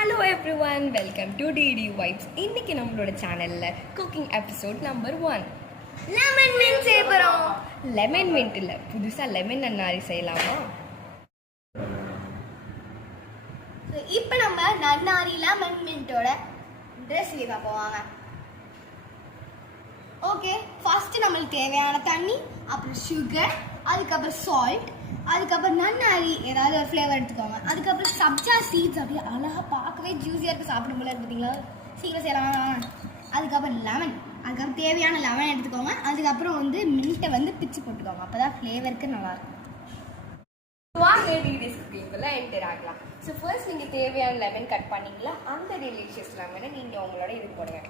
Hello every, welcome to DD vibes. இன்னைக்கு நம்மளோட சேனலில் cooking episode number 1 lemon mint செய்ய போகிறோம். லெமன் மின்ட் இல்லை, புதுசாக லெமன் நன்னாரி செய்யலாமா? இப்போ நம்ம நன்னாரி லெமன் மின்ட்டோட ரெசிபி பார்ப்போம் வாங்க. ஓகே, ஃபர்ஸ்ட் நம்மளுக்கு தேவையான தண்ணி, அப்புறம் சுகர், அதுக்கப்புறம் சால்ட், அதுக்கப்புறம் நன்னாரி ஏதாவது ஒரு ஃப்ளேவர் எடுத்துக்கோங்க. அதுக்கப்புறம் சப்ஜா சீட்ஸ், அப்படியே அழகாக பார்க்கவே ஜூஸியாக இருக்குது, சாப்பிடும் போல இருக்குது பார்த்தீங்களா? சீக்கிரம் செய்யலாம். அதுக்கப்புறம் லெமன், அதுக்கப்புறம் தேவையான லெமன் எடுத்துக்கோங்க. அதுக்கப்புறம் மின்ட்டை பிச்சு போட்டுக்கோங்க, அப்போ தான் ஃப்ளேவருக்கு நல்லாயிருக்கும். வாங்க டிடிஸ் குக்கிங்குள்ளே என்டர் ஆகலாம். ஸோ ஃபர்ஸ்ட் நீங்கள் தேவையான லெமன் கட் பண்ணிங்களா, அந்த டெலிஷியஸ் லெமனை நீங்கள் உங்களோட இது போடுங்க.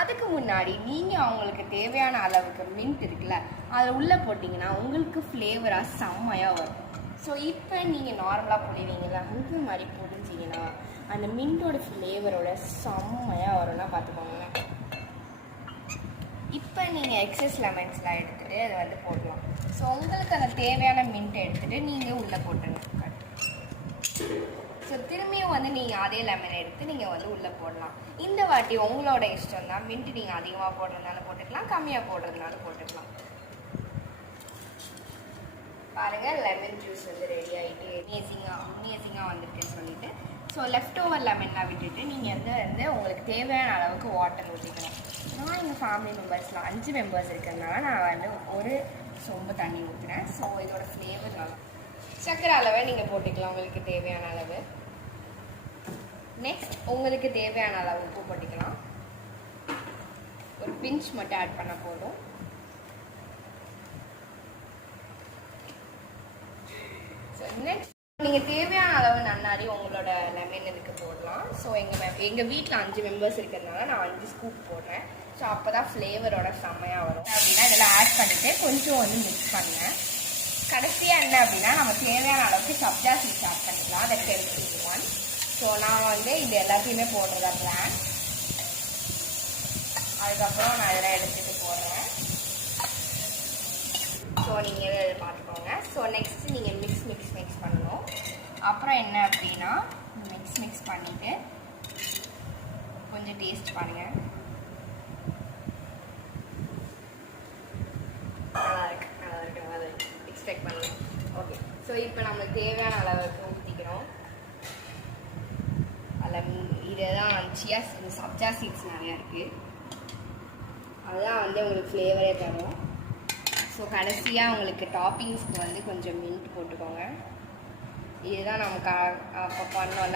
அதுக்கு முன்னாடி நீங்கள் அவங்களுக்கு தேவையான அளவுக்கு மின்ட் இருக்குல்ல, அதை உள்ளே போட்டிங்கன்னா உங்களுக்கு ஃப்ளேவராக செம்மையாக வரும். ஸோ இப்போ நீங்கள் நார்மலாக பொழிவீங்களா, அந்த மாதிரி பொழிஞ்சிங்கன்னா அந்த மின்ட்டோட ஃப்ளேவரோட செம்மையாக வரும்னா பார்த்துக்கோங்க. இப்போ நீங்கள் எக்ஸஸ் லெமன்ஸ்லாம் எடுத்துகிட்டு அதை போடலாம். ஸோ உங்களுக்கு அந்த தேவையான மின்ட்டை எடுத்துகிட்டு நீங்கள் உள்ளே போட்டுருங்க. ஸோ திரும்பியும் நீங்கள் அதே லெமனை எடுத்து நீங்கள் உள்ளே போடலாம். இந்த வாட்டி உங்களோட இஷ்டம் தான், மின்ட்டு நீங்கள் அதிகமாக போடுறதுனால போட்டுக்கலாம், கம்மியாக போடுறதுனால போட்டுக்கலாம். பாருங்கள், லெமன் ஜூஸ் ரெடி ஆகிட்டு அமேசிங்காக வந்துட்டுன்னு சொல்லிட்டு. ஸோ லெஃப்ட் ஓவர் லெமன்லாம் விட்டுட்டு நீங்கள் உங்களுக்கு தேவையான அளவுக்கு வாட்டர் ஊற்றிக்கணும். நான் எங்கள் ஃபேமிலி மெம்பர்ஸில் 5 மெம்பர்ஸ் இருக்கிறதுனால நான் ஒரு சொம்பு தண்ணி ஊற்றுறேன். ஸோ இதோட ஃப்ளேவர் நல்லா. சர்க்கரை அளவை நீங்கள் போட்டுக்கலாம் உங்களுக்கு தேவையான அளவு. நெக்ஸ்ட் உங்களுக்கு தேவையான அளவு உப்பு போட்டுக்கலாம். ஒரு பிஞ்ச் மட்டும் ஆட் பண்ண போதும். ஸோ நெக்ஸ்ட் நீங்கள் தேவையான அளவு நன்னாரி உங்களோட லெமன் இதுக்கு போடலாம். ஸோ எங்கள் வீட்டில் 5 மெம்பர்ஸ் இருக்கிறதுனால நான் 5 ஸ்கூப் போடுறேன். ஸோ அப்போ தான் ஃப்ளேவரோட செம்மையாக வரும். அப்படின்னா இதெல்லாம் ஆட் பண்ணிவிட்டு கொஞ்சம் மிக்ஸ் பண்ணுங்கள். கடைசியாக என்ன அப்படின்னா நம்ம தேவையான அளவுக்கு சப்ஜா சீட்ஸ் ஆட் பண்ணிக்கலாம். அதை 10 ஸோ நான் இது எல்லாத்தையுமே போடுறதா பிளான். அதுக்கப்புறம் நான் இதெல்லாம் எடுத்துகிட்டு போடுறேன். ஸோ நீங்கள் இதை பார்த்துக்கோங்க. ஸோ நெக்ஸ்ட்டு நீங்கள் மிக்ஸ் பண்ணணும். அப்புறம் என்ன அப்படின்னா மிக்ஸ் பண்ணிவிட்டு கொஞ்சம் டேஸ்ட் பண்ணுங்கள். நல்லா இருக்கு எக்ஸ்பெக்ட் பண்ணலாம். ஓகே, ஸோ இப்போ நம்மளுக்கு தேவையான அளவுக்கு ஊற்றிக்கிறோம். அதில் இதுதான் சப்ஜா சீட்ஸ் நிறையா இருக்குது, அதுதான் உங்களுக்கு ஃப்ளேவரே தரும். ஸோ கடைசியாக உங்களுக்கு டாப்பிங்ஸ்க்கு கொஞ்சம் மின்ட் போட்டுக்கோங்க. இதுதான் நமக்கு அப்போ பண்ணோம்